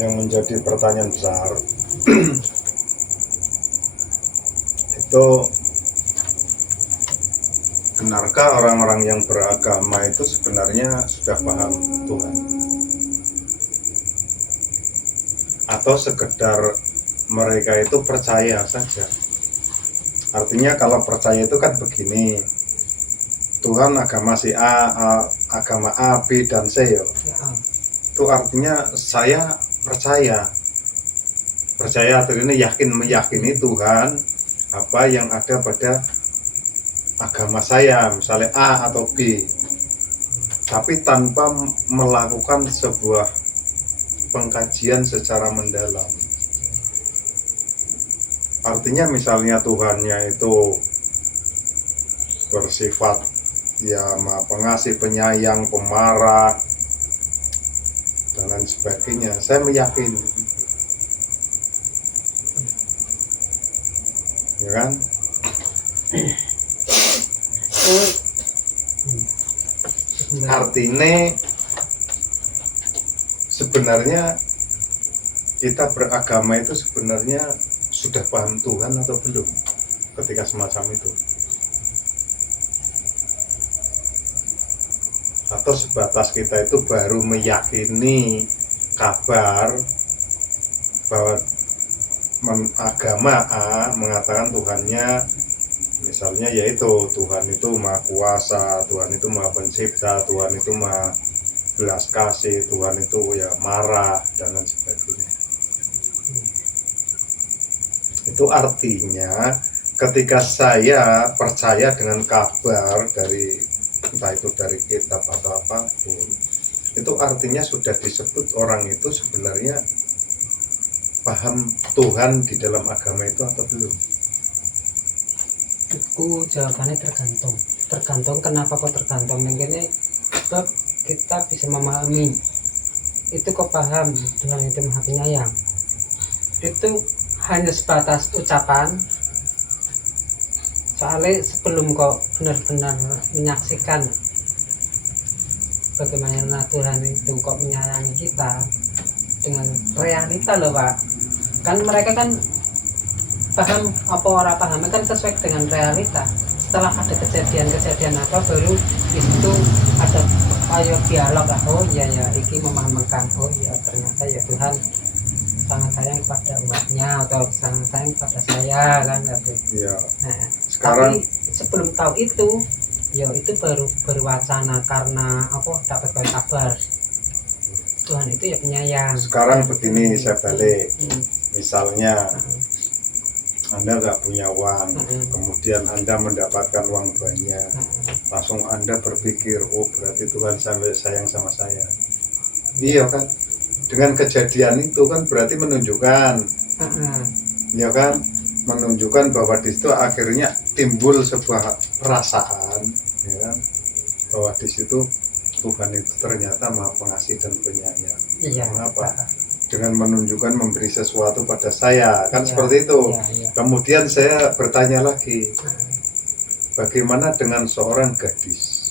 yang menjadi pertanyaan besar itu, benarkah orang-orang yang beragama itu sebenarnya sudah paham Tuhan, atau sekedar mereka itu percaya saja? Artinya kalau percaya itu kan begini, Tuhan agama si A, agama A, B, dan C ya. Itu artinya saya percaya artinya meyakini Tuhan apa yang ada pada agama saya, misalnya A atau B, tapi tanpa melakukan sebuah pengkajian secara mendalam. Artinya misalnya Tuhannya itu bersifat ya Maha Pengasih, penyayang, pemarah, dan lain sebagainya, saya meyakini, ya kan? Artinya sebenarnya kita beragama itu sebenarnya sudah paham Tuhan atau belum ketika semacam itu, atau sebatas kita itu baru meyakini kabar bahwa agama A mengatakan Tuhannya misalnya yaitu Tuhan itu Maha Kuasa, Tuhan itu Maha Pencipta, Tuhan itu Maha Belas Kasih, Tuhan itu ya marah, dan lain sebagainya. Itu artinya ketika saya percaya dengan kabar dari entah itu dari kitab atau apapun, itu artinya sudah disebut orang itu sebenarnya paham Tuhan di dalam agama itu atau belum? Aku jawabannya tergantung. Kenapa kok tergantung? Mungkin sebab kita bisa memahami itu, kok paham Tuhan itu Maha Penyayang, itu hanya sebatas ucapan. Soalnya sebelum kok benar-benar menyaksikan bagaimana Tuhan itu kok menyayangi kita dengan realita loh Pak, kan mereka kan paham apa orang paham kan sesuai dengan realita. Setelah ada kejadian apa baru di situ ada ayo dialog, oh iya ya iki memahamkan, oh iya ternyata ya Tuhan sangat sayang kepada umatnya atau sangat sayang kepada saya kan gitu. Iya. Nah, Sekarang tapi sebelum tahu itu ya itu baru berwacana karena apa dapat kabar Tuhan itu ya penyayang. Sekarang begini, saya balik. Misalnya Anda nggak punya uang, kemudian Anda mendapatkan uang banyak, langsung Anda berpikir, oh berarti Tuhan sampai sayang sama saya. Iya kan? Dengan kejadian itu kan berarti menunjukkan, ya kan? Menunjukkan bahwa di situ akhirnya timbul sebuah perasaan, ya kan? Bahwa di situ Tuhan itu ternyata Maha Pengasih dan Penyayang. Iya. Mengapa? Dengan menunjukkan memberi sesuatu pada saya, kan seperti itu. Kemudian saya bertanya lagi, bagaimana dengan seorang gadis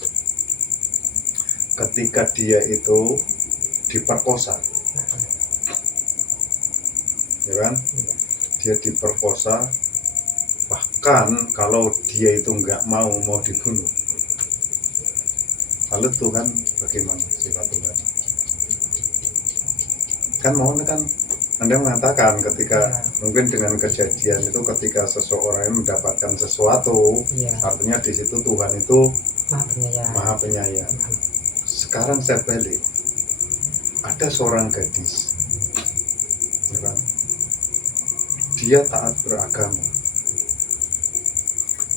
ketika dia itu diperkosa, ya kan? Dia diperkosa, bahkan kalau dia itu nggak mau dibunuh, lalu Tuhan bagaimana sifat Tuhan? Kan mau kan Anda mengatakan ketika mungkin dengan kejadian itu ketika seseorang mendapatkan sesuatu, artinya di situ Tuhan itu Maha Penyayang. Sekarang saya balik, ada seorang gadis, ya kan? Dia taat beragama,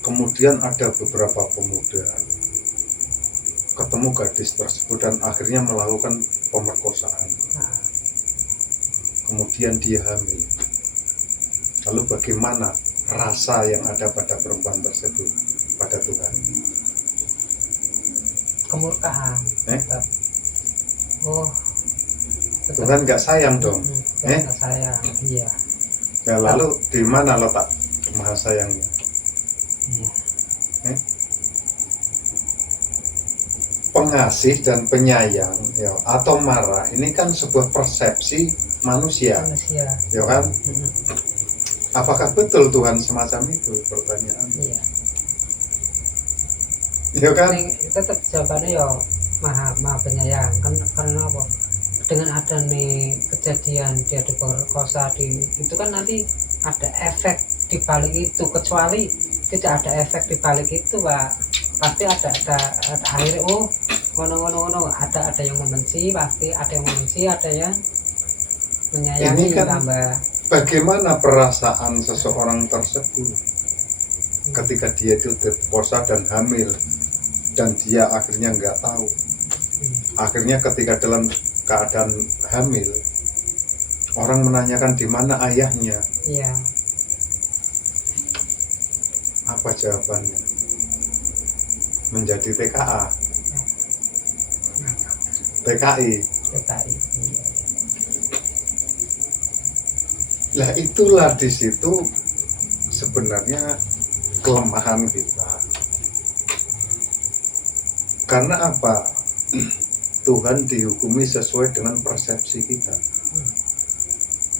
kemudian ada beberapa pemuda ketemu gadis tersebut dan akhirnya melakukan pemerkosaan. Kemudian dia hamil. Lalu bagaimana rasa yang ada pada perempuan tersebut pada Tuhan? Kemurkaan. Oh, Tuhan nggak sayang dong? Nggak sayang, iya. Ya, lalu di mana letak Maha Sayangnya? Iya. pengasih dan penyayang ya, atau marah ini kan sebuah persepsi manusia, ya kan? Apakah betul Tuhan semacam itu, pertanyaan? Iya. Ya kan? Tetap jawabannya ya maha penyayang kan, karena apa? Dengan ada nih kejadian dia diperkosa itu kan nanti ada efek di balik itu, kecuali tidak ada efek di balik itu Pak, pasti ada akhirnya ngono ada yang membenci, pasti ada yang membenci, ada yang menyayangi. Ini kan tambah bagaimana perasaan seseorang tersebut ketika dia itu diperkosa dan hamil dan dia akhirnya nggak tahu. Akhirnya ketika dalam keadaan hamil, orang menanyakan di mana ayahnya. Iya. Apa jawabannya? Menjadi TKA, TKI. Iya. Lah itulah di situ sebenarnya kelemahan kita. Karena apa? Tuhan dihukumi sesuai dengan persepsi kita,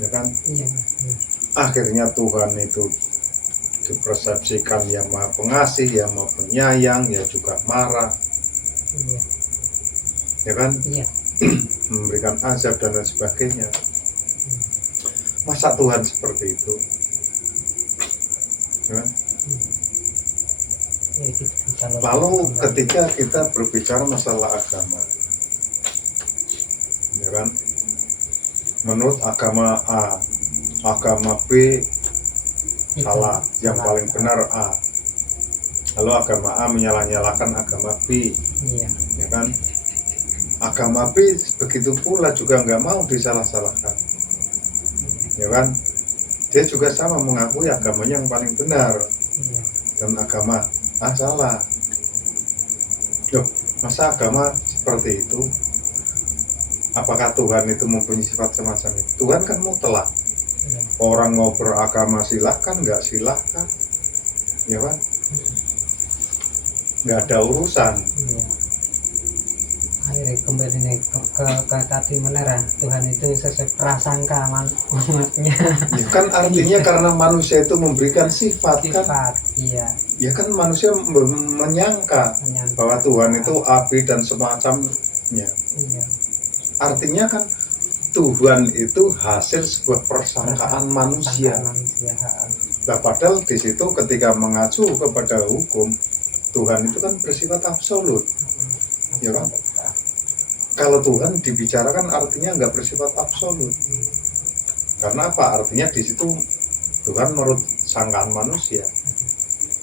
ya kan? Iya. Akhirnya Tuhan itu dipersepsikan yang maha pengasih, yang maha penyayang, ya juga marah, Iya. ya kan? Iya. Memberikan azab dan lain sebagainya. Masa Tuhan seperti itu? Ya kan? Ya, gitu. Lalu ketika kita berbicara masalah agama, ya kan, menurut agama A, agama B salah, yang paling benar A. Lalu agama A menyalah-nyalahkan agama B, Iya. ya kan? Agama B begitu pula juga nggak mau disalah-salahkan, ya kan? Dia juga sama mengakui agamanya yang paling benar, Iya. dan agama A salah. Loh, masa agama seperti itu? Apakah Tuhan itu mempunyai sifat semacam itu? Tuhan kan mutlak. Iya. Orang mau beragama silahkan, nggak silahkan, ya kan? Nggak ada urusan. Iya. Akhirnya kembali nih ke tadi menera, Tuhan itu sesuai prasangka umatnya. Ya kan artinya karena manusia itu memberikan sifat kan? Sifat, iya. Ya kan manusia menyangka bahwa Tuhan itu api dan semacamnya. Iya. Artinya kan Tuhan itu hasil sebuah persangkaan manusia. Nah, padahal di situ ketika mengacu kepada hukum, Tuhan itu kan bersifat absolut, ya kan? Kalau Tuhan dibicarakan artinya nggak bersifat absolut. Karena apa? Artinya di situ Tuhan menurut sangkaan manusia.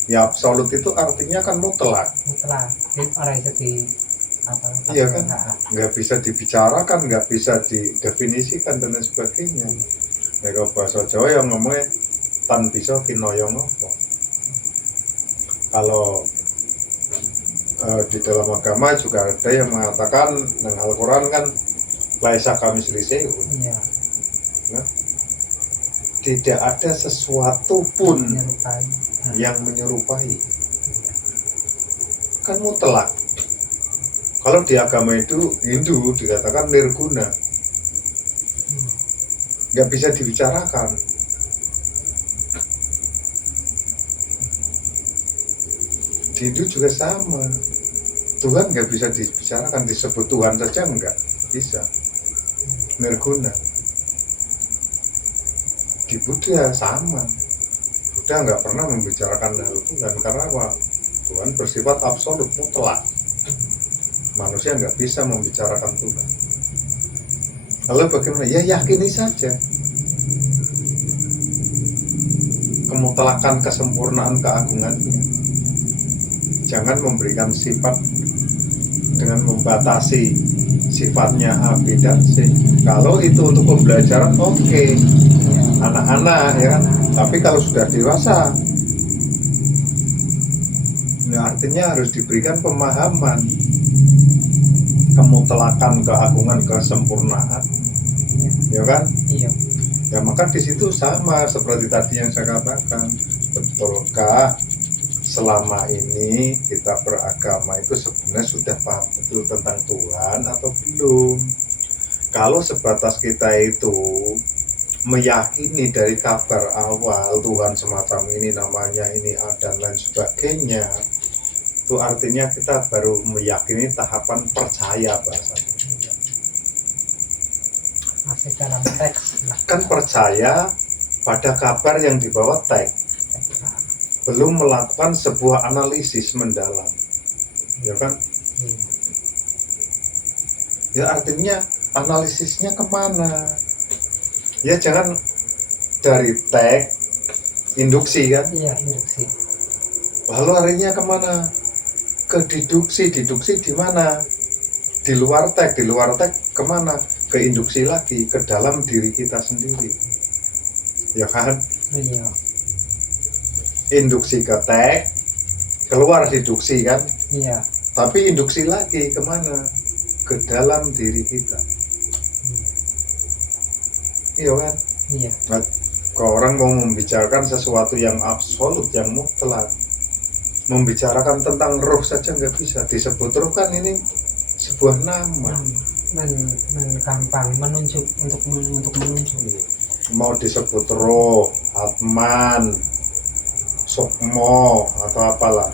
Ya absolut itu artinya kan mutlak. Mutlak. Orang itu di apa? Iya kan? Nggak bisa dibicarakan, nggak bisa didefinisikan dan lain sebagainya. Ya kalau bahasa Jawa yang ngomongnya tan bisa kinoyong apa. Kalau di dalam agama juga ada yang mengatakan dengan Al-Quran kan laisa kami selisih. Iya. Nah, tidak ada sesuatu pun Menyerupai. yang menyerupai. Kan mutlak. Kalau di agama itu Hindu dikatakan nirguna, nggak bisa dibicarakan. Di Hindu juga sama. Tuhan nggak bisa dibicarakan, disebut Tuhan saja nggak bisa. Nirguna. Di Buddha sama. Buddha nggak pernah membicarakan hal Tuhan karena apa? Tuhan bersifat absolut mutlak. Manusia nggak bisa membicarakan Tuhan. Lalu bagaimana? Ya yakini saja. Kemutlakan, kesempurnaan, keagungannya. Jangan memberikan sifat dengan membatasi sifatnya A, B, dan C. Kalau itu untuk pembelajaran oke. Anak-anak ya kan. Tapi kalau sudah dewasa, nah artinya harus diberikan pemahaman kemutlakan, keagungan, kesempurnaan, ya kan? Iya. Ya maka di situ sama seperti tadi yang saya katakan, betulkah selama ini kita beragama itu sebenarnya sudah paham betul tentang Tuhan atau belum. Kalau sebatas kita itu meyakini dari kabar awal Tuhan semacam ini, namanya ini dan lain sebagainya, itu artinya kita baru meyakini tahapan percaya bahasanya. Masih dalam teks lah. Kan percaya pada kabar yang dibawa teks, belum melakukan sebuah analisis mendalam, ya kan? Ya artinya analisisnya kemana? Ya jangan dari teks induksi kan? Iya, induksi. Lalu harinya kemana? Ke deduksi. Deduksi di mana? Di luar teks kemana? Ke induksi lagi, ke dalam diri kita sendiri, ya kan? Iya. Induksi ke teks, keluar deduksi kan? Iya. Tapi induksi lagi kemana? Ke dalam diri kita. Iya kan? Iya. Nah, kalau orang mau membicarakan sesuatu yang absolut, yang mutlak, membicarakan tentang roh saja nggak bisa. Disebut roh kan ini sebuah nama. Gampang menunjuk untuk menunjuk. Mau disebut roh, atman, sukmo atau apalah.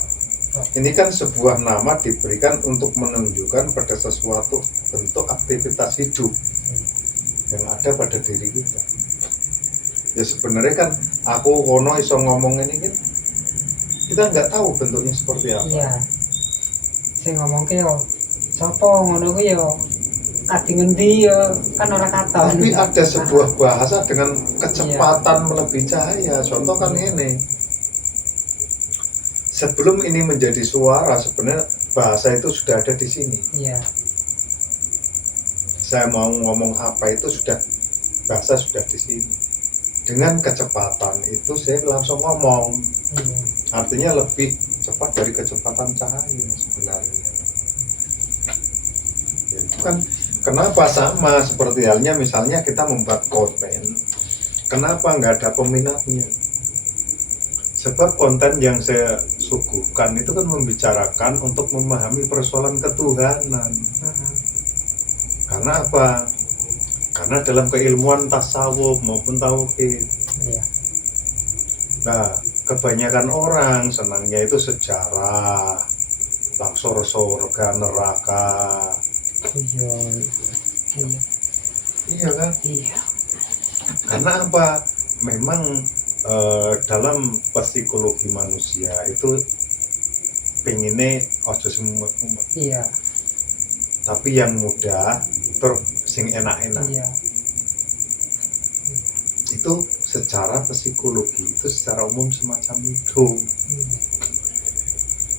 Ini kan sebuah nama diberikan untuk menunjukkan pada sesuatu bentuk aktivitas hidup yang ada pada diri kita. Ya sebenarnya kan aku kono iso ngomong ini kan kita nggak tahu bentuknya seperti apa. Iya. Saya ngomong ke yo, sopo ngono ku yo, ati ngendi yo, kan ora katon. Tapi ada sebuah bahasa dengan kecepatan melebihi cahaya. Contoh kan ini. Sebelum ini menjadi suara, sebenarnya bahasa itu sudah ada di sini. Iya. Saya mau ngomong apa itu sudah bahasa sudah di sini. Dengan kecepatan itu saya langsung ngomong. Iya. Artinya lebih cepat dari kecepatan cahaya sebenarnya. Ya, itu kan kenapa sama seperti halnya misalnya kita membuat konten. Kenapa nggak ada peminatnya? Sebab konten yang saya suguhkan itu kan membicarakan untuk memahami persoalan ketuhanan. Karena apa? Karena dalam keilmuan tasawuf maupun tauhid. Iya. Nah, kebanyakan orang senangnya itu sejarah, langsung surga, neraka. Iya. Iya. Iya kan? Iya. Karena apa? Memang dalam psikologi manusia itu pengennya ojo semut-semut. Iya. Tapi yang mudah terus sing enak-enak. Iya. Itu secara psikologi itu secara umum semacam itu.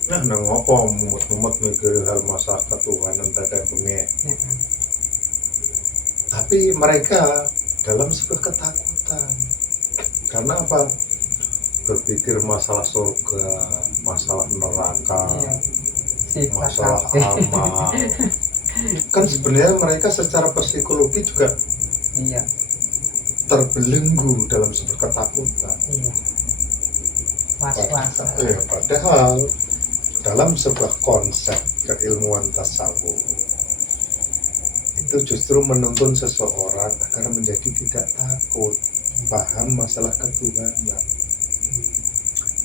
Nah, ngopo mumut-mumut mikir hal masalah ketuhanan tadi bengi. Tapi mereka dalam sebuah ketakutan. Karena apa? Berpikir masalah surga, masalah neraka, Iya. masalah amal. Kan sebenarnya mereka secara psikologi juga Iya. terbelenggu dalam sebuah ketakutan. Iya. Was-was. Ya, padahal dalam sebuah konsep keilmuan tasawuf itu justru menuntun seseorang agar menjadi tidak takut, paham masalah ketuhanan.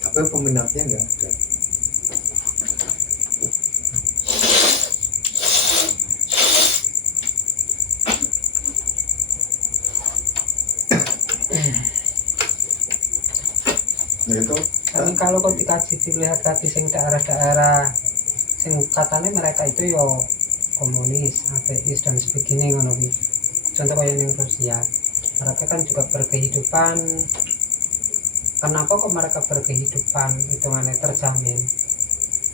Tapi peminatnya nggak ada. Nah, itu Tapi kalau kau dikaji dilihat tadi sing daerah-daerah sing katanya mereka itu yo komunis, ateis dan sebagainya ngono kuwi. Contoh kayak yang Rusia, mereka kan juga berkehidupan. Kenapa kok mereka berkehidupan itu mana terjamin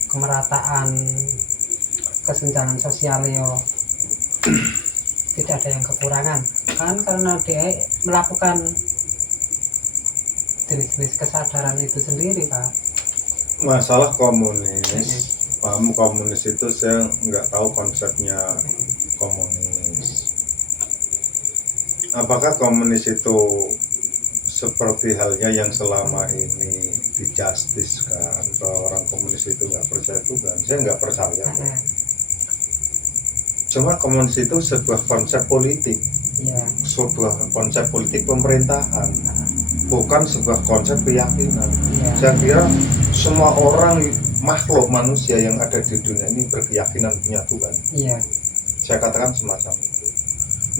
kemerataan, kesenjangan sosial yo tidak ada yang kekurangan kan karena dia melakukan jenis-jenis kesadaran itu sendiri Pak. masalah komunis. Paham komunis itu saya nggak tahu konsepnya komunis. Apakah komunis itu seperti halnya yang selama ini dijustiskan bahwa orang komunis itu nggak percaya Tuhan. Saya nggak percaya. Cuma komunis itu sebuah konsep politik, sebuah konsep politik pemerintahan, bukan sebuah konsep keyakinan. Saya kira semua orang, makhluk manusia yang ada di dunia ini berkeyakinan punya Tuhan. Saya katakan semacam itu.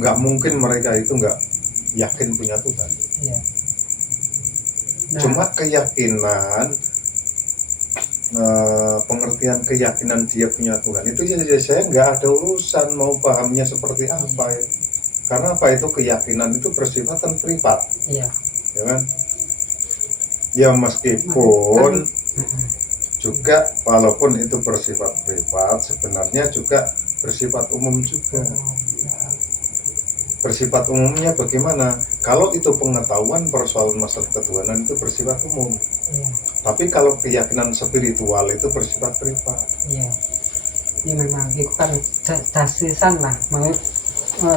Nggak mungkin mereka itu nggak yakin punya Tuhan. Cuma keyakinan, pengertian keyakinan dia punya Tuhan itu ya saya nggak ada urusan mau pahamnya seperti apa ya. Karena apa, itu keyakinan itu bersifat privat, ya kan? Ya meskipun juga walaupun itu bersifat privat, sebenarnya juga bersifat umum juga. Bersifat umumnya bagaimana? Kalau itu pengetahuan persoalan masalah ketuhanan itu bersifat umum. Tapi kalau keyakinan spiritual itu bersifat privat. Ini memang itu kan dasisan lah, mau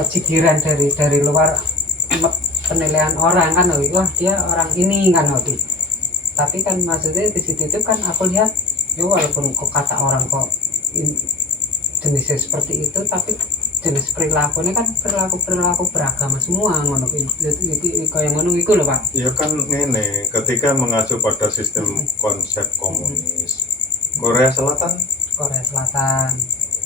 cikiran dari luar penilaian orang kan, wah dia orang ini kan, tapi kan maksudnya di situ itu kan aku lihat ya walaupun kok kata orang kok jenisnya seperti itu, tapi jenis perilakunya kan perilaku beragama semua ngono kaya ngono iku lho Pak. Ya kan ngene, ketika mengacu pada sistem konsep komunis, Korea Selatan,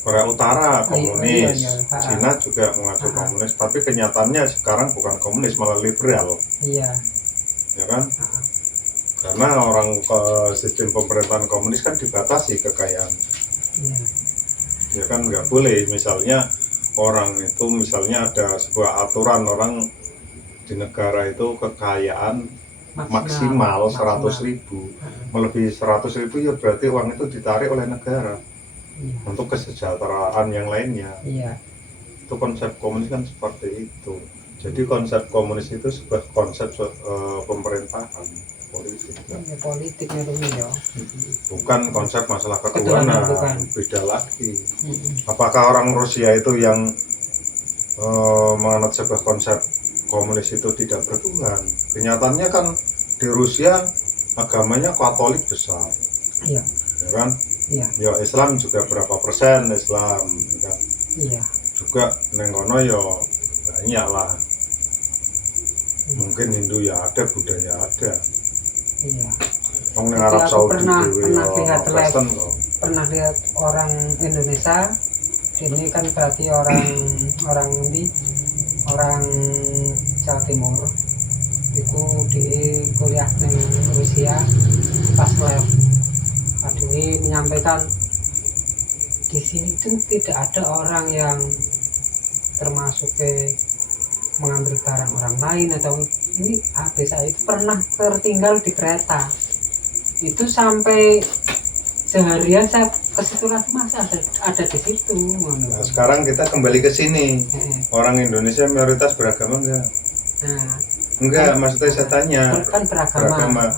Korea Utara komunis, Cina juga mengacu komunis, tapi kenyataannya sekarang bukan komunis malah liberal. Ya kan? Karena orang sistem pemerintahan komunis kan dibatasi kekayaan. Ya kan nggak boleh, misalnya orang itu misalnya ada sebuah aturan orang di negara itu kekayaan maksimal 100.000, melebihi 100.000 ya berarti uang itu ditarik oleh negara untuk kesejahteraan yang lainnya. Itu konsep komunis kan seperti itu. Jadi konsep komunis itu sebuah konsep pemerintahan politik. Politik ya. Bukan konsep masalah ketuhanan, beda lagi. Apakah orang Rusia itu yang menganut sebuah konsep komunis itu tidak bertuhan? Kenyataannya kan di Rusia agamanya Katolik besar, ya kan? Ya Islam juga berapa persen Islam, ya kan? Juga nenggono ya banyak lah. Mungkin Hindu ya ada, Buddha ya ada. Orang Arab Saudi pernah lihat orang Indonesia ini kan berarti orang Jawa Timur itu di kuliah di Rusia pas lab Adui menyampaikan di sini tuh tidak ada orang yang termasuk mengambil barang orang lain atau ini saya itu pernah tertinggal di kereta itu sampai seharian saya ke situ lagi masih ada di situ. Nah, sekarang kita kembali ke sini. Orang Indonesia mayoritas beragama enggak? Enggak, maksudnya saya tanya. Kan beragama.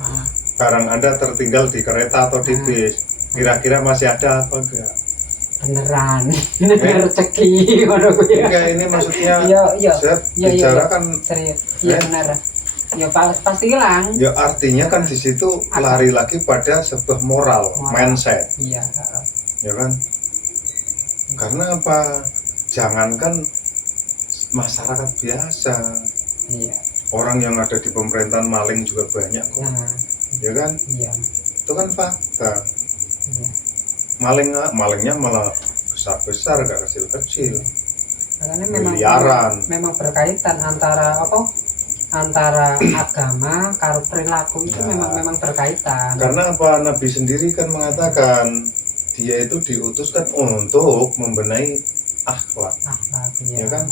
Barang Anda tertinggal di kereta atau di bis, kira-kira masih ada apa enggak? Beneran, rezeki. Enggak, ini maksudnya saya bicara kan serius. Iya benar. Ya pasti hilang. Ya artinya kan di situ lari lagi pada sebuah moral. Mindset. Iya. Ya kan? Karena apa? Jangankan masyarakat biasa. Orang yang ada di pemerintahan maling juga banyak kok. Ya kan? Itu kan fakta. Malingnya malah besar-besar, gak kecil-kecil. Karena miliaran. Memang berkaitan antara agama karo perilaku itu memang berkaitan. Karena apa? Nabi sendiri kan mengatakan dia itu diutuskan untuk membenahi akhlak. Ya kan?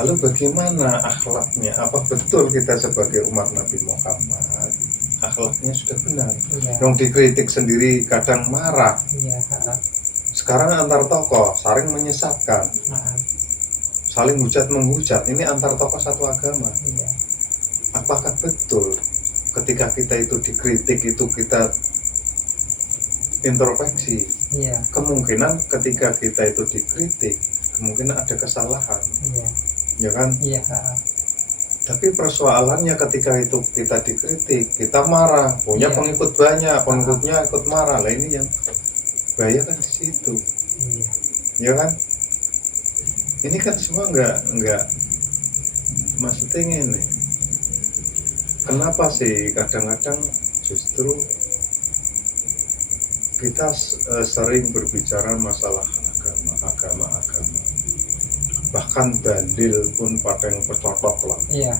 Lalu bagaimana akhlaknya? Apa betul kita sebagai umat Nabi Muhammad akhlaknya sudah benar? Yang dikritik sendiri kadang marah. Sekarang antar tokoh saling menyesatkan. Saling hujat menghujat, ini antar tokoh satu agama. Apakah betul ketika kita itu dikritik itu kita introspeksi? Kemungkinan ketika kita itu dikritik, kemungkinan ada kesalahan. Ya kan? Tapi persoalannya ketika itu kita dikritik, kita marah, punya Iya. pengikut banyak, pengikutnya ikut marah. Lah ini yang bahaya kan di situ, Iya. ya kan? Ini kan semua nggak maksudnya ini. Kenapa sih kadang-kadang justru kita sering berbicara masalah agama, bahkan dalil pun pada yang bercocok lah. Iya.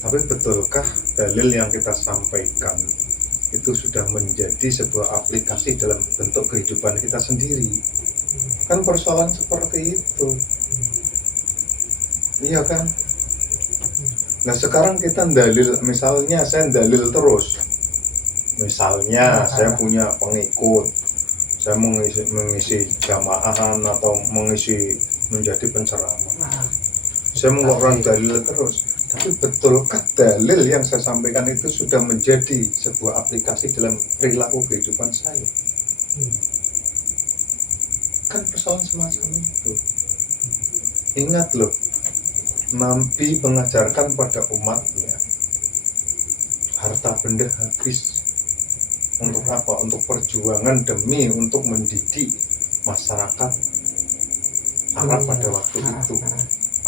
Tapi betulkah dalil yang kita sampaikan itu sudah menjadi sebuah aplikasi dalam bentuk kehidupan kita sendiri? Kan persoalan seperti itu, iya kan? Nah sekarang kita dalil, misalnya saya dalil terus, misalnya saya punya pengikut, saya mengisi jamaahan atau mengisi menjadi penceramah, saya mengeluarkan dalil terus. Tapi betulkah dalil yang saya sampaikan itu sudah menjadi sebuah aplikasi dalam perilaku kehidupan saya? Kan persoalan semacam itu. Ingat loh, Nabi mengajarkan pada umatnya, harta benda habis. Untuk apa? Untuk perjuangan demi untuk mendidik masyarakat Arab pada waktu itu.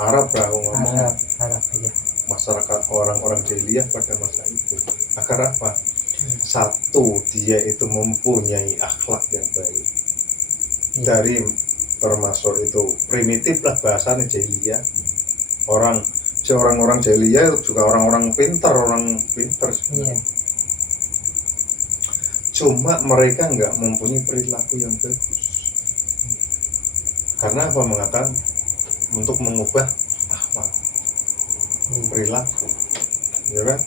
Arab lah ngomong, Arab, ya. Masyarakat orang-orang jahiliyah pada masa itu. Agar apa? Satu, dia itu mempunyai akhlak yang baik. Dari termasuk itu primitif lah bahasanya jahiliyah. Orang jahiliyah juga orang pintar Iya. Cuma mereka nggak mempunyai perilaku yang bagus. Karena apa? Mengatakan untuk mengubah akhlak, perilaku, ya kan?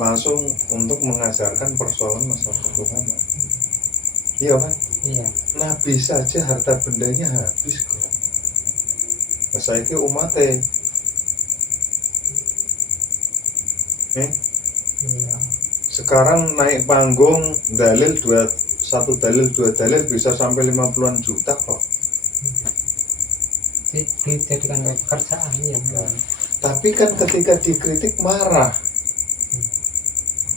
Langsung untuk mengajarkan persoalan masalah ketuhanan, iya kan? Iya. Nabi saja harta bendanya habis kok. Masa itu umatnya, Iya. sekarang naik panggung dalil satu dalil dua dalil bisa sampai 50-an juta kok. Dijadikan pekerjaan ya. Tapi kan ketika dikritik marah.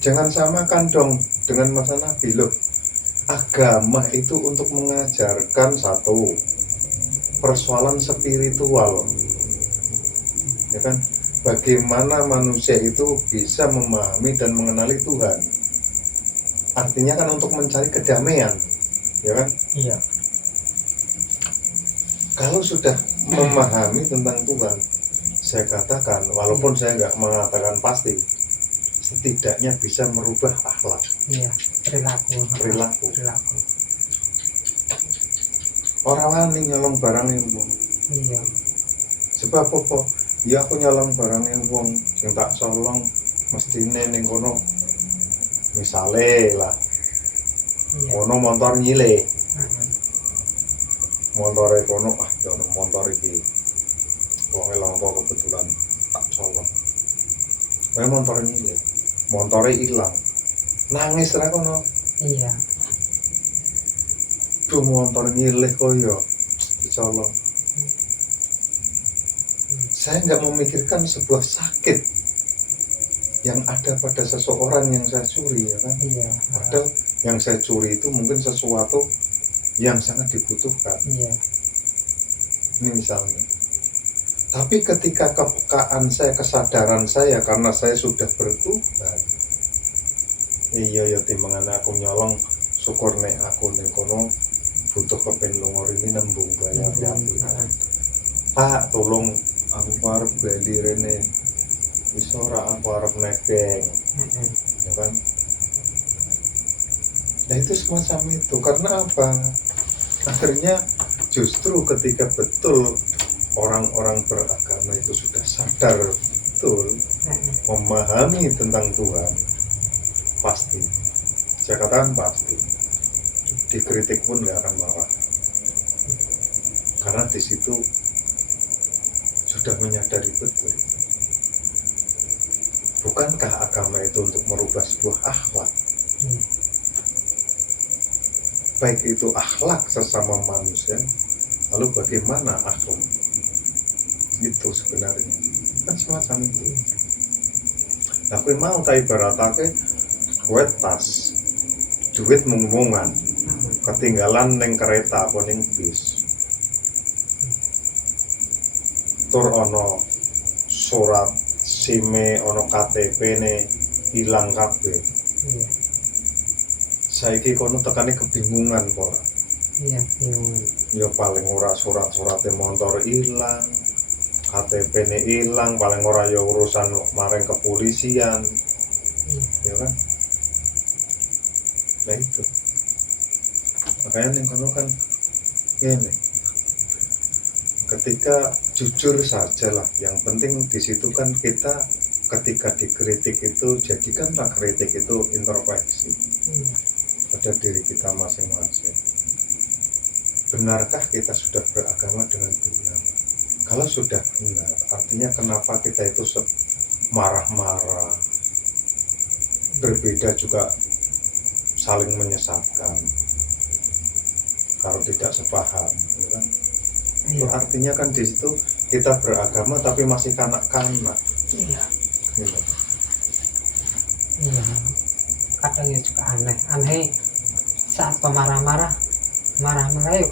Jangan samakan dong dengan masa Nabi loh. Agama itu untuk mengajarkan satu persoalan spiritual, ya kan? Bagaimana manusia itu bisa memahami dan mengenali Tuhan. Artinya kan untuk mencari kedamaian, ya kan? Iya. Kalau sudah memahami tentang Tuhan, saya katakan, walaupun saya nggak mengatakan pasti, setidaknya bisa merubah akhlak. Iya, perilaku. Orang wani nyolong barang yang wong. Iya. Sebab apa? Ya aku nyolong barang yang wong, sing tak colong mestine ning kono. Misale lah, kono motor nyile. Montore kono jono motor iki. Wong langka kebetulan tak colong. Kayak motor nyile. Montore hilang. Nangis ra kono. Iya. Duh motor nyilih koyo dicolong. Saya nggak memikirkan sebuah sakit yang ada pada seseorang yang saya curi, ya kan? Iya. Padahal yang saya curi itu mungkin sesuatu yang sangat dibutuhkan. Iya. Ini misalnya. Tapi ketika kepekaan saya, kesadaran saya, karena saya sudah bertobat, iya ya timbangan aku nyolong, syukur nek aku ning kono butuh kepen lunga ini nembung bayar ya. Pak tolong aku arep beli rene. Wis ora aku arep nebeng. Ya kan? Nah itu semacam itu. Karena apa? Akhirnya justru ketika betul orang-orang beragama itu sudah sadar betul, memahami tentang Tuhan, pasti, saya katakan pasti, dikritik pun nggak akan marah, karena di situ sudah menyadari betul. Bukankah agama itu untuk merubah sebuah akhlak? Baik itu akhlak sesama manusia, lalu bagaimana akhlak itu sebenarnya kan semacam itu. Nah, kowe mau ta ibaratake kowe tas duit mung-mungan ketinggalan ning kereta apa ning bis, tur ono surat SIM-e ono KTP-ne ilang kabeh. Iya. Saiki kono tekane kebingungan kok. Iya, bingung. Ya paling ora surat-surate motor ilang, KTP-ne ilang, paling ora ya urusan maring kepolisian. Iya. Ya kan? Nah itu. Makanya ning kono kan ngene. Ketika jujur saja lah, yang penting di situ kan kita ketika dikritik itu jadikanlah kritik itu introspeksi pada diri kita masing-masing. Benarkah kita sudah beragama dengan benar? Kalau sudah benar, artinya kenapa kita itu marah-marah, berbeda juga saling menyesatkan kalau tidak sepaham, ya kan? Itu artinya kan di situ kita beragama tapi masih kanak-kanak. Iya. Gitu. Iya. Kadang ya juga aneh saat pemarah-marah ya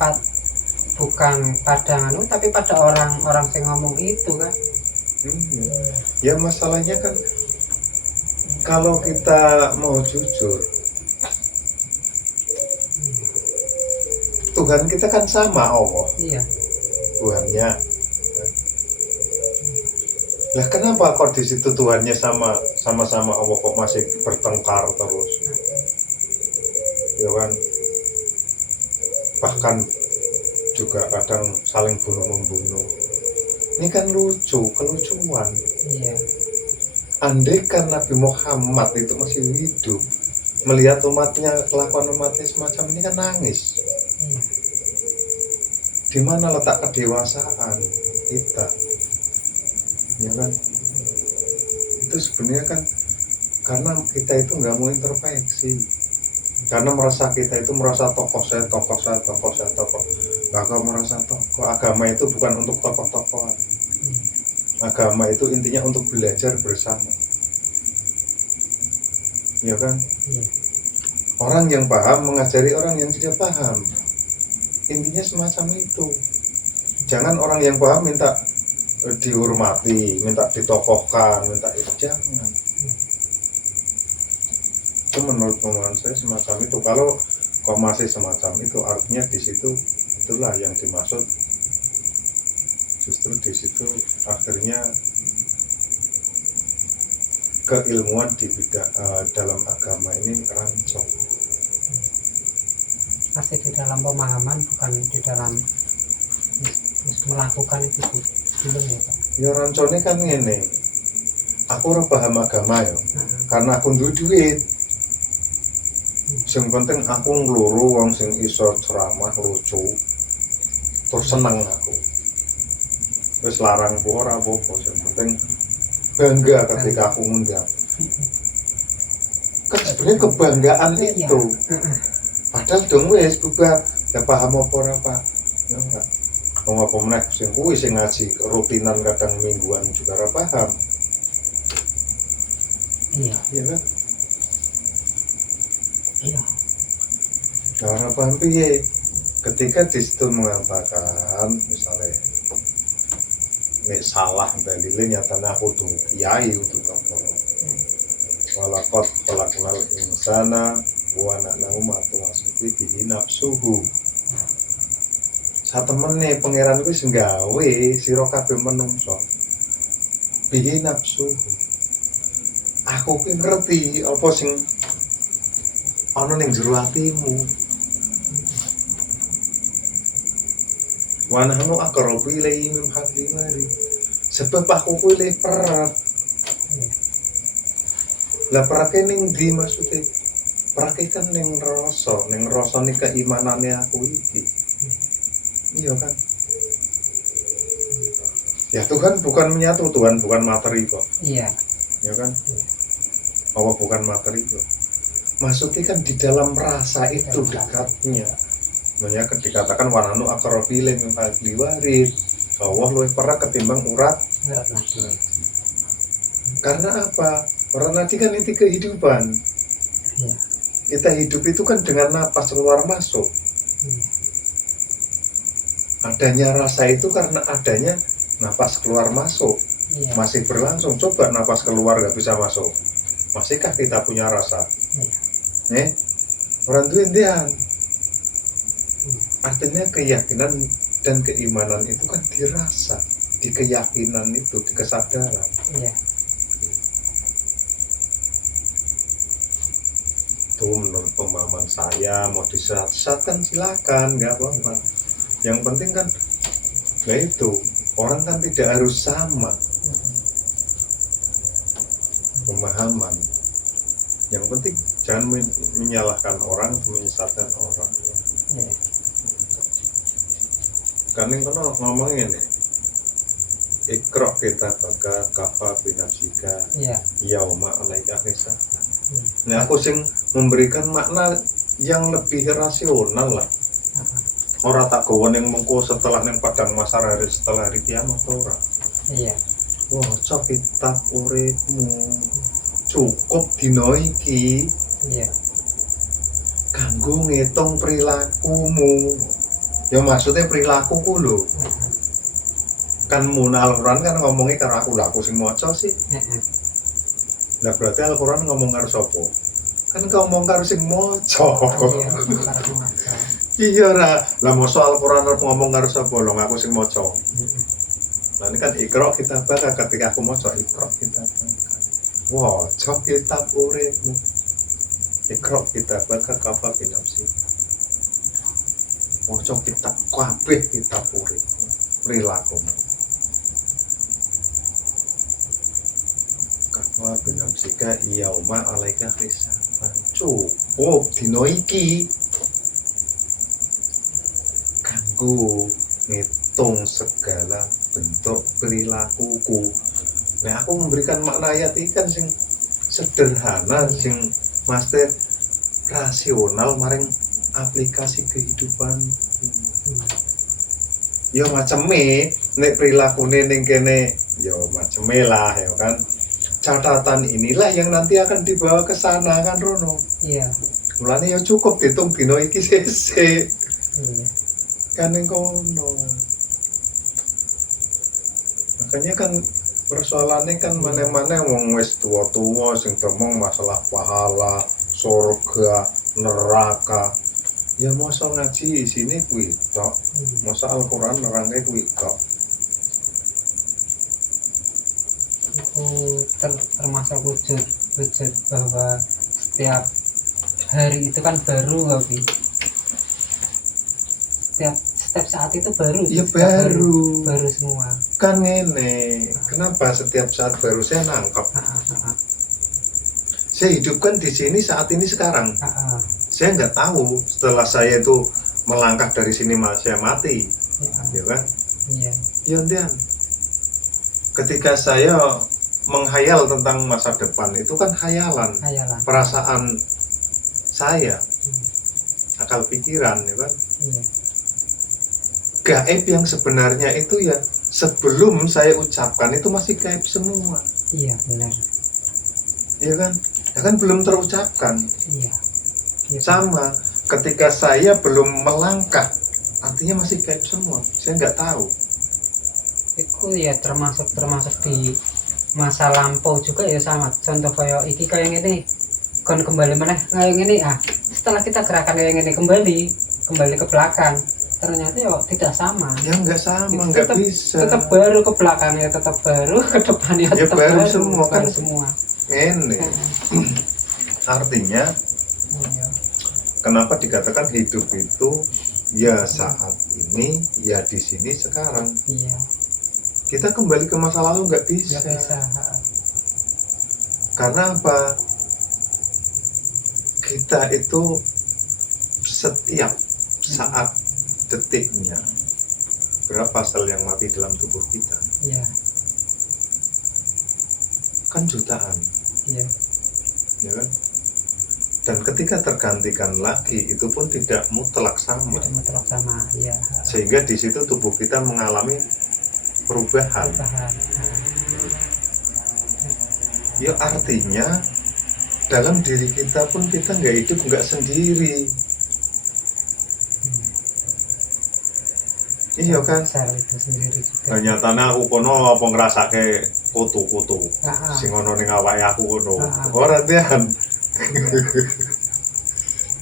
bukan pada tapi pada orang yang ngomong itu kan. Ya masalahnya kan kalau kita mau jujur, Tuhan kita kan sama Allah. Iya. Tuhannya. Lah kenapa kok di situ Tuhannya sama-sama Allah kok masih bertengkar terus? Ya kan? Bahkan juga kadang saling bunuh-membunuh. Ini kan lucu, kelucuan. Iya. Andai kan Nabi Muhammad itu masih hidup, melihat umatnya, kelakuan umatnya semacam ini kan nangis. Iya. Di mana letak kedewasaan kita? Ya kan? Itu sebenarnya kan karena kita itu nggak mau introspeksi, karena kita itu merasa tokoh saya, nggak merasa tokoh. Agama itu bukan untuk tokoh-tokohan. Agama itu intinya untuk belajar bersama, ya kan? Orang yang paham mengajari orang yang tidak paham, intinya semacam itu. Jangan orang yang paham minta dihormati, minta ditokohkan, minta itu, jangan. Itu menurut pemahaman saya semacam itu. Kalau kok masih semacam itu, artinya di situ itulah yang dimaksud. Justru di situ akhirnya keilmuan di bidang dalam agama ini rancong. Masih di dalam pemahaman, bukan di dalam melakukan itu belum ya Pak? Ya rancone kan ngene. Aku ora paham agama ya. Karena aku duwe duit. Sing penting aku ngluru wong sing iso ceramah lucu. Terus seneng aku. Wis larang ku ora apa-apa, sing penting bangga ketika aku ngundang. Kan sebenarnya kebanggaan itu. Padahal dong wis bubar, ya paham apa ora Pak? Ya enggak. Wong apa meneh sing kuwi sing ngaji rutinan kadang mingguan juga ora paham. Iya. Iya kan? Iya. Ora paham piye? Ketika di situ mengatakan misalnya nek salah dalile nyatane aku tuh kiai utuh tokoh. Walaqad khalaqnal insana wa na'lamu ma tuwaswisu bihi nafsuhu. Satemene pangeran kuwi sing gawe sira kabeh menungso. Bihi nafsuhu. Aku kuwi ngerti apa sing ana ning jero atimu. Wa nahnu aqrabu ilaihi min hablil warid. Sebab aku kuwi le perat. Lah perake ning ndi maksude? Perake kan ning rasane keimanane aku iki. Iya kan? Ya Tuhan bukan menyatu, Tuhan bukan materi kok. Iya. Ya kan? Allah bukan materi kok. Maksudnya kan di dalam rasa itu dekatnya. Makanya dikatakan wananu aqrabu ilaihi min hablil warid. Allah luwih parah ketimbang urat. Berat nadi. Karena apa? Urat nadi kan inti kehidupan. Iya. Kita hidup itu kan dengan napas keluar masuk. Iya. Adanya rasa itu karena adanya napas keluar masuk. Iya. Masih berlangsung. Coba napas keluar nggak bisa masuk, masihkah kita punya rasa? Iya. Orang itu intian. Artinya keyakinan dan keimanan itu kan dirasa, di keyakinan itu, di kesadaran. Iya. Tuh menurut pemahaman saya, mau disesatkan silakan, nggak apa-apa. Yang penting kan, nah itu orang kan tidak harus sama pemahaman. Yang penting jangan menyalahkan orang, menyesatkan orang. Iya. Kan yang kono ngomongin nih, ikro kita baka kafa binafsika Iya. yauma alaika hisab. Hmm. Nah aku sing memberikan makna yang lebih rasional lah. Orang tak kawan yang mengko setelah neng padang mahsyar hari setelah hari kiamat ora. Iya. Wah, cok kitab uripmu cukup dino iki Iya. kanggo ngitung perilakumu. Ya maksudnya perilakuku lho. Kan mun Al-Qur'an kan ngomongnya karo aku sing maca sih. Lah berarti Al-Qur'an ngomong karo sapa? Kan ngomong karo sing maca. Iya. Para maca. Iya ra. Lah mosok Al-Qur'an ngomong karo sapa? Lho aku sing maca. Nah ini kan ikro kita baca ketika aku maca ikro kita baca. Wah, cok kitab uripmu. Ikro kita baca kafa binafsi. Maca kitab kabeh kitab uripmu, perilakumu. Kafa binafsika yauma alaika hisaban. Cukup dino iki kanggo ngitung segala bentuk perilakuku. Nah aku memberikan makna ayat ini kan sing sederhana, sing master rasional maring aplikasi kehidupan. Ya maceme nek prilakune ning kene ya maceme lah ya kan. Catatan inilah yang nanti akan dibawa ke sana kan Rono. Iya. Mulane ya cukup ditung dino iki sesek. Iya. Kan ning kono. Makanya kan persoalannya kan mana-mana wong wis tua-tua sing ngomong masalah pahala, surga, neraka. Ya masa ngaji sini kuwi tok. Masa Al-Qur'an nerangke kuwi tok. Itu termasuk wujud bahwa setiap hari itu kan baru, Wabi. Setiap saat itu baru. Ya baru semua. Kan ngene, kenapa setiap saat baru saya nangkap? Saya hidupkan di sini saat ini sekarang. Saya nggak tahu setelah saya itu melangkah dari sini saya mati, ya kan? Iya. Ya dan ketika saya menghayal tentang masa depan itu kan hayalan. Perasaan saya, akal pikiran, ya kan? Iya. Gaib yang sebenarnya itu ya sebelum saya ucapkan itu masih gaib semua. Iya benar. Iya kan? Ya kan belum terucapkan. Iya. Sama ketika saya belum melangkah, artinya masih gaib semua. Saya nggak tahu. Itu ya termasuk di masa lampau juga ya sama. Contoh kayak iki kayak gini, kon kembali mana kayak gini setelah kita gerakan kayak gini kembali ke belakang. Ternyata ya tidak sama. Ya nggak sama, nggak bisa. Tetap baru ke belakangnya, tetap baru ke depannya, ya tetap baru semua kan. Semua. Ini artinya kenapa dikatakan hidup itu ya saat ini, ya di sini sekarang. Iya. Kita kembali ke masa lalu nggak bisa. Nggak bisa. Karena apa? Kita itu setiap saat detiknya berapa sel yang mati dalam tubuh kita? Iya. Kan jutaan. Iya. Ya kan? Dan ketika tergantikan lagi itu pun tidak mutlak sama. Tidak mutlak sama, ya. Sehingga di situ tubuh kita mengalami perubahan. Perubahan. Ya artinya dalam diri kita pun kita nggak hidup nggak sendiri. Iya kan? Sel itu sendiri juga. Nyatane aku kono apa ngrasake kutu-kutu sing ana ning awake aku kono. Ora tian.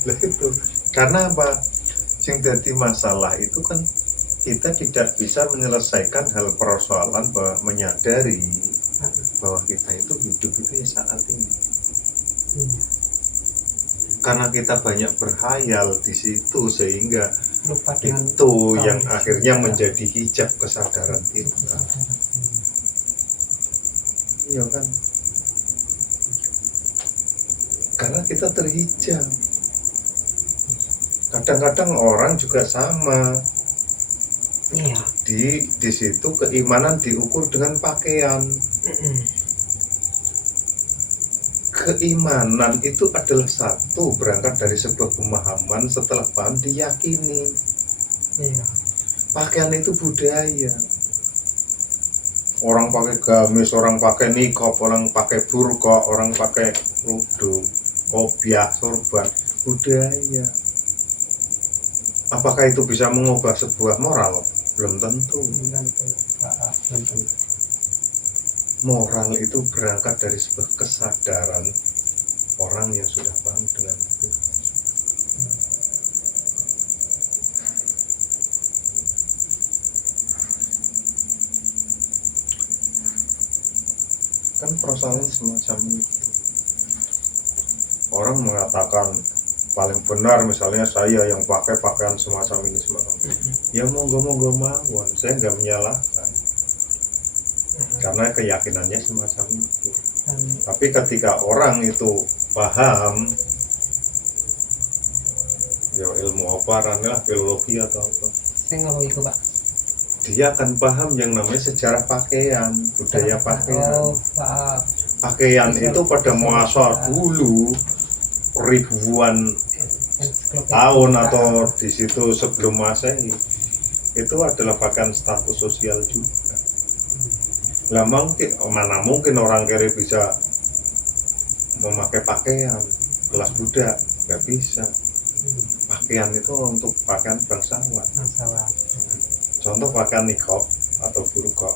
Lah itu. Karena apa? Sing dadi masalah itu kan kita tidak bisa menyelesaikan hal persoalan bahwa menyadari bahwa kita itu hidup itu ya saat ini. Karena kita banyak berhayal di situ sehingga lupa itu yang akhirnya menjadi hijab kesadaran kita. Iya kan? Karena kita terhijab. Kadang-kadang orang juga sama. Iya. Di situ keimanan diukur dengan pakaian. Keimanan itu adalah satu berangkat dari sebuah pemahaman, setelah paham diyakini. Iya. Pakaian itu budaya. Orang pakai gamis, orang pakai niqab, orang pakai burqa, orang pakai rudung, kopiah, sorban, budaya. Apakah itu bisa mengubah sebuah moral? Belum tentu. Belum tentu. Moral itu berangkat dari sebuah kesadaran orang yang sudah paham dengan itu. Kan persoalan semacam itu. Orang mengatakan paling benar misalnya saya yang pakai pakaian semacam ini semacam. Ya monggo-monggo mawon, saya nggak menyalahkan. Karena keyakinannya semacam itu. Tapi ketika orang itu paham, ya ilmu apa lah, filologi atau apa, saya nggak mau ikut Pak. dia akan paham yang namanya sejarah pakaian, budaya pakaian. Pakaian itu pada masa dulu ribuan tahun atau di situ sebelum Masehi itu adalah pakaian status sosial juga. Lah mana mungkin orang kere bisa memakai pakaian kelas budak, nggak bisa. Pakaian itu untuk pakaian bangsawan. Contoh pakaian niqab atau burqa.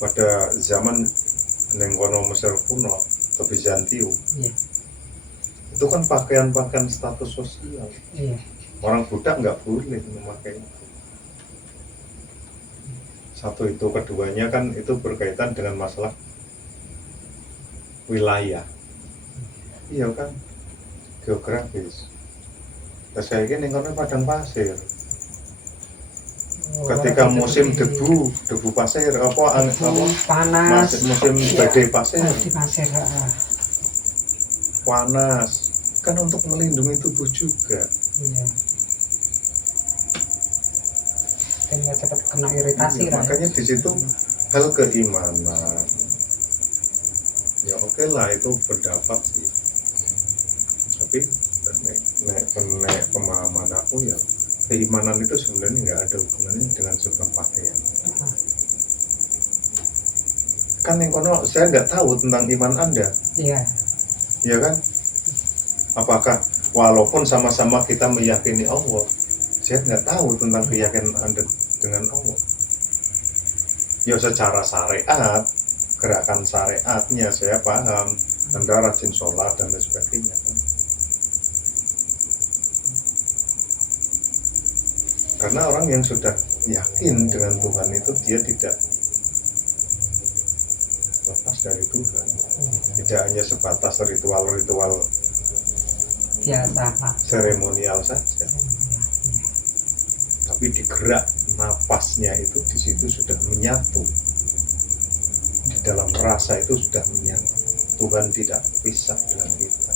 Pada zaman nenggono Mesir kuno atau Bizantium, itu kan pakaian-pakaian status sosial. Orang budak nggak boleh memakai itu. Satu itu, keduanya kan itu berkaitan dengan masalah wilayah. Iya kan, geografis. Terus kayak gini karena padang pasir. Ketika musim debu pasir panas, musim badai pasir, panas kan untuk melindungi tubuh juga. Kan nggak cepat kena iritasi. Makanya di situ hal keimanan. Ya oke lah, itu pendapat sih. Tapi nek pemahaman aku ya, keimanan itu sebenarnya nggak ada hubungannya dengan sebuah pakaian. Kan yang kono saya nggak tahu tentang iman Anda. Iya kan? Apakah walaupun sama-sama kita meyakini Allah, saya nggak tahu tentang keyakinan Anda dengan Allah. Ya secara syariat, gerakan syariatnya saya paham, Anda rajin sholat dan lain sebagainya kan? Karena orang yang sudah yakin dengan Tuhan itu dia tidak lepas dari Tuhan. Tidak hanya sebatas ritual-ritual biasa, seremonial saja, tapi digerak napasnya itu di situ sudah menyatu, di dalam rasa itu sudah menyatu. Tuhan tidak pisah dengan kita.